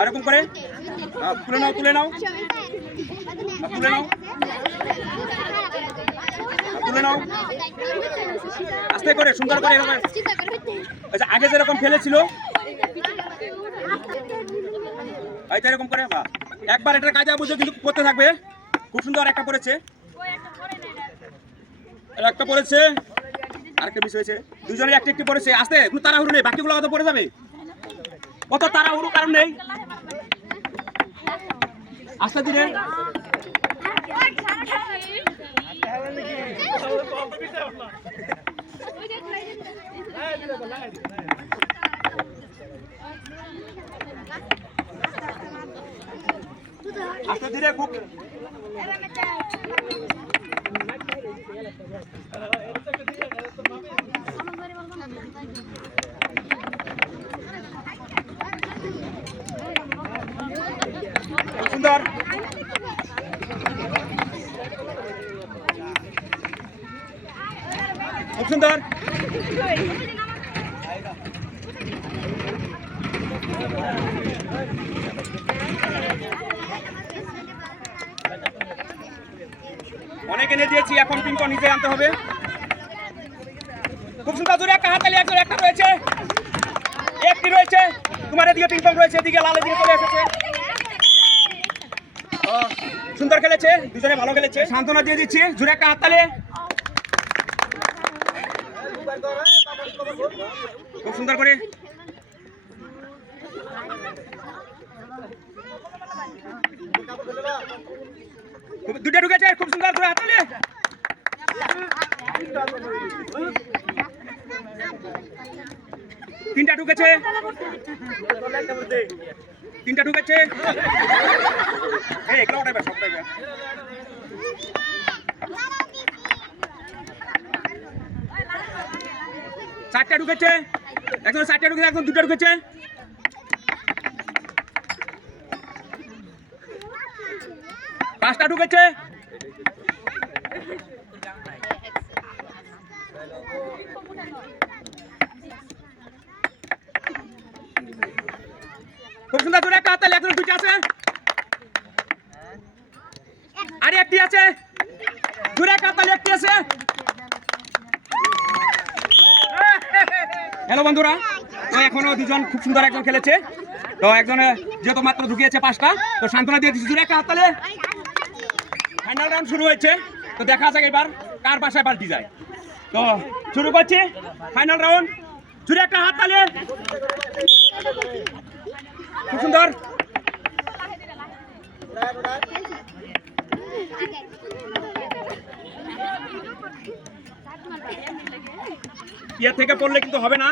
এরকম করে তুলে নাও তুলে নাও তুলে নাও তুলে নাও আস্তে করে সুন্দর করে এরকম। আচ্ছা আগে যেরকম ফেলেছিল এইটা এরকম করে বা একবার এটা কাজে বুঝে কিন্তু করতে থাকবে। খুব সুন্দর একটা পড়েছে, একটা পড়েছে, আরেকটা মিস হয়েছে। দুজনের একটা একটি পড়েছে। আস্তে কোনো তাড়াহুড়ো নেই, বাকিগুলো হয়তো পড়ে যাবে। কত তাড়াহুড়ো কারণ নেই, আস্তে ধীরে। আস্তে ধীরে খুব সুন্দর। খুব সুন্দর। অনেক এনে দিয়েছি, এখন পিঙ্ক নিজে আনতে হবে। খুব সুন্দর জোরে একটা হাততালি। একজন একটা রয়েছে, একটি রয়েছে, তোমার এদিকে পিঙ্ক রয়েছে, এদিকে লাল দিকে চলে এসেছে। সুন্দর খেলেছে, দুজনে ভালো খেলেছে। সান্ত্বনা দিয়ে দিচ্ছি, জোরে একটা হাততালি। খুব সুন্দর করে দুটো ঢুকেছে। খুব সুন্দর করে হাততালি। তিনটা ঢুকেছে, তিনটা ঢুকেছে। চারটা ঢুকেছে, একজন চারটা ঢুকেছে, একজন দুটো ঢুকেছে। পাঁচটা ঢুকেছে, খুব সুন্দর করে একটা হাততালি। একজন দুটো আছে, আরে একটি আছে, জোরে একটা হাততালি, একটি আছে। হ্যালো বন্ধুরা, তো এখনো দুজন খুব সুন্দর একজন খেলেছে। তো একজনে যেহেতু মাত্র ঢুকিয়েছে পাঁচটা, তো সান্ত্বনা দিয়ে দিচ্ছি, জোরে একটা হাততালি। ফাইনাল রাউন্ড শুরু হয়েছে, তো দেখা যাক এবার কার বাসায় পাল্টি যায়। তো শুরু করছি ফাইনাল রাউন্ড, জোরে একটা হাততালি। খুব সুন্দর। ইয়ে থেকে পড়লে কিন্তু হবে না,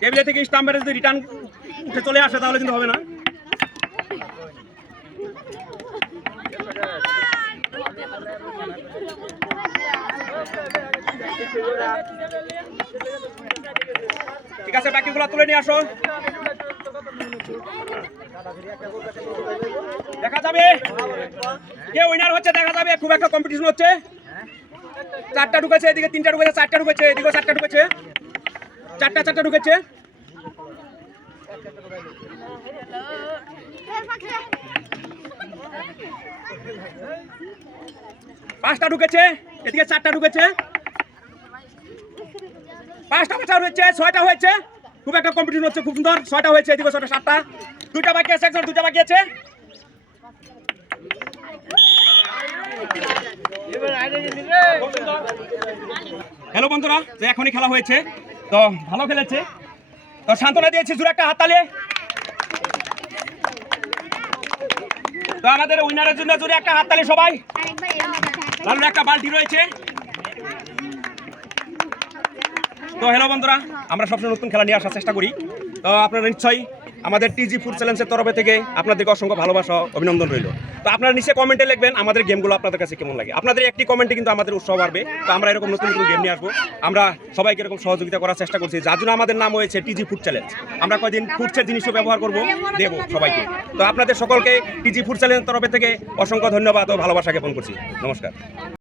টেবিলে থেকে স্টাম্পের যদি রিটার্ন উঠে চলে আসে তাহলে কিন্তু হবে না। ঠিক আছে, বাকিগুলো তুলে নিয়ে আসো, দেখা যাবে কে উইনার হচ্ছে, দেখা যাবে। খুব একটা কম্পিটিশন হচ্ছে। চারটা ঢুকেছে, এদিকে তিনটা ঢুকেছে, চারটা ঢুকেছে, এদিকে চারটা ঢুকেছে, চারটা চারটা ঢুকেছে। পাঁচটা ঢুকেছে, এদিকে চারটা ঢুকেছে, পাঁচটা বাচ্চা হয়েছে, ছয়টা হয়েছে। খুব একটা কম্পিটিশন হচ্ছে, খুব সুন্দর। ছয়টা হয়েছে, এদিকে ছয়টা, সাতটা, দুইটা বাকি আছে, একজন দুইটা বাকি আছে। হ্যালো বন্ধুরা, যে এখনই খেলা হয়েছে, তো ভালো খেলেছে, তো সান্ত্বনা দিয়েছি, জোরে একটা হাততালি। তো আমাদের উইনারের জন্য জোরে একটা হাততালি সবাই। লালু একটা বালতি রয়েছে। তো হ্যালো বন্ধুরা, আমরা সবসময় নতুন খেলা নিয়ে আসার চেষ্টা করি। তো আপনারা নিশ্চয়ই আমাদের টিজি ফুড চ্যালেঞ্জের তরফ থেকে আপনাদেরকে অসংখ্য ভালোবাসা, অভিনন্দন রইল। তো আপনারা নিশ্চয়ই কমেন্টে লিখবেন আমাদের গেমগুলো আপনাদের কাছে কেমন লাগে। আপনাদের একটি কমেন্টে কিন্তু আমাদের উৎসাহ বাড়বে। তো আমরা এরকম নতুন নতুন গেম নিয়ে আসবো। আমরা সবাইকে এরকম সহযোগিতা করার চেষ্টা করছি, যার জন্য আমাদের নাম হয়েছে টিজি ফুড চ্যালেঞ্জ। আমরা কয়দিন ফুডসের জিনিসও ব্যবহার করবো, দেবো সবাইকে। তো আপনাদের সকলকে টিজি ফুড চ্যালেঞ্জের তরফ থেকে অসংখ্য ধন্যবাদ ও ভালোবাসা জ্ঞাপন করছি। নমস্কার।